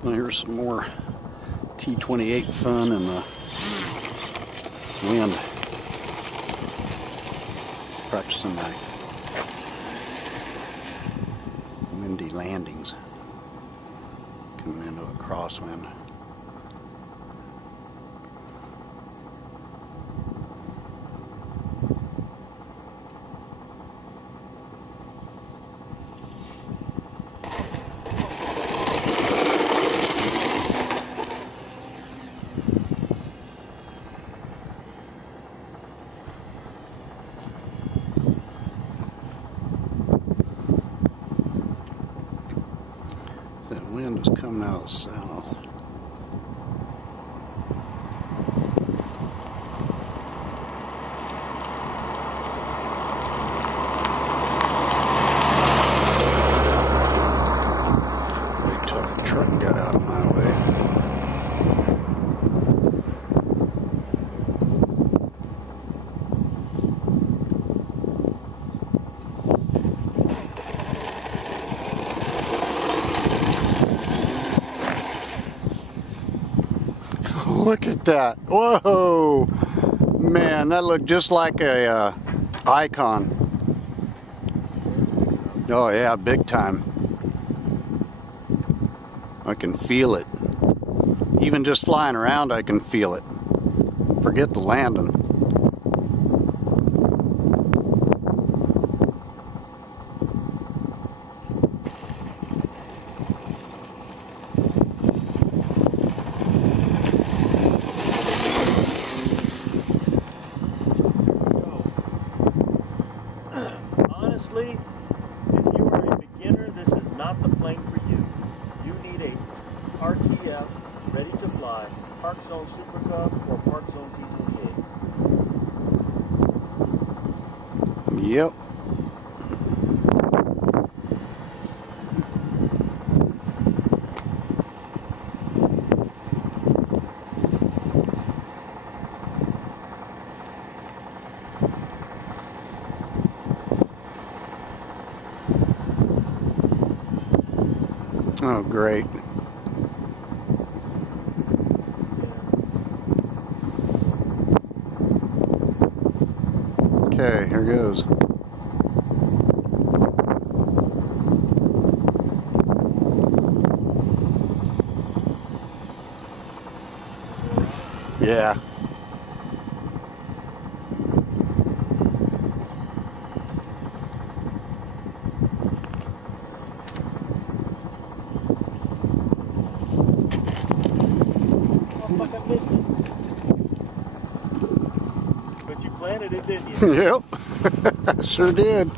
Well, here's some more T-28 fun in the wind. Practicing my windy landings. Coming into a crosswind. That wind is coming out of the south. Wait till the truck got out of my way. Look at that. Whoa! Man, that looked just like a icon. Oh yeah, big time. I can feel it. Even just flying around, I can feel it. Forget the landing. Honestly, if you are a beginner, this is not the plane for you. You need a RTF, ready to fly, Park Zone Super Cub or Park Zone T-28. Yep. Oh, great. Okay, here goes. Yeah. But you planted it, didn't you? Yep. Sure did.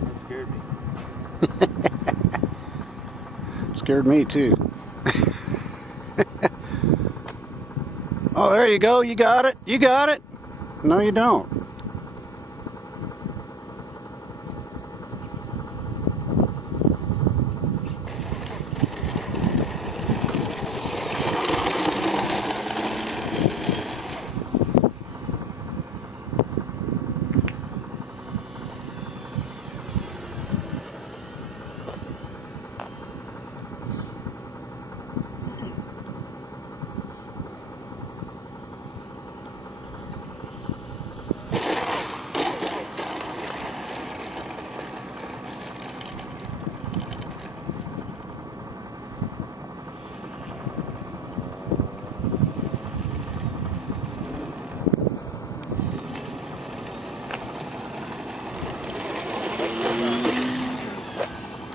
That scared me. Scared me too. Oh, there you go. You got it. You got it. No, you don't.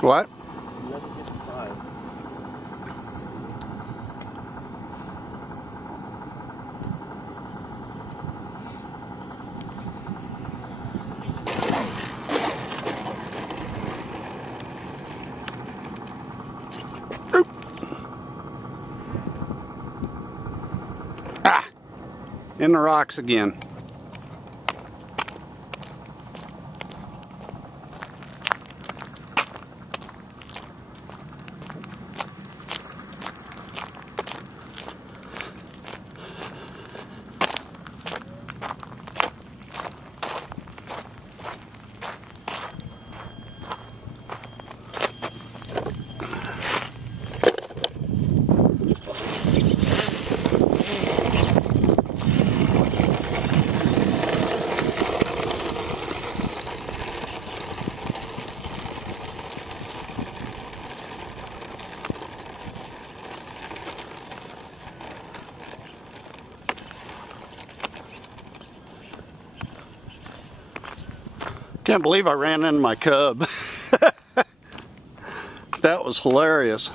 What? 11:55. Ah! In the rocks again. Can't believe I ran into my cub. That was hilarious.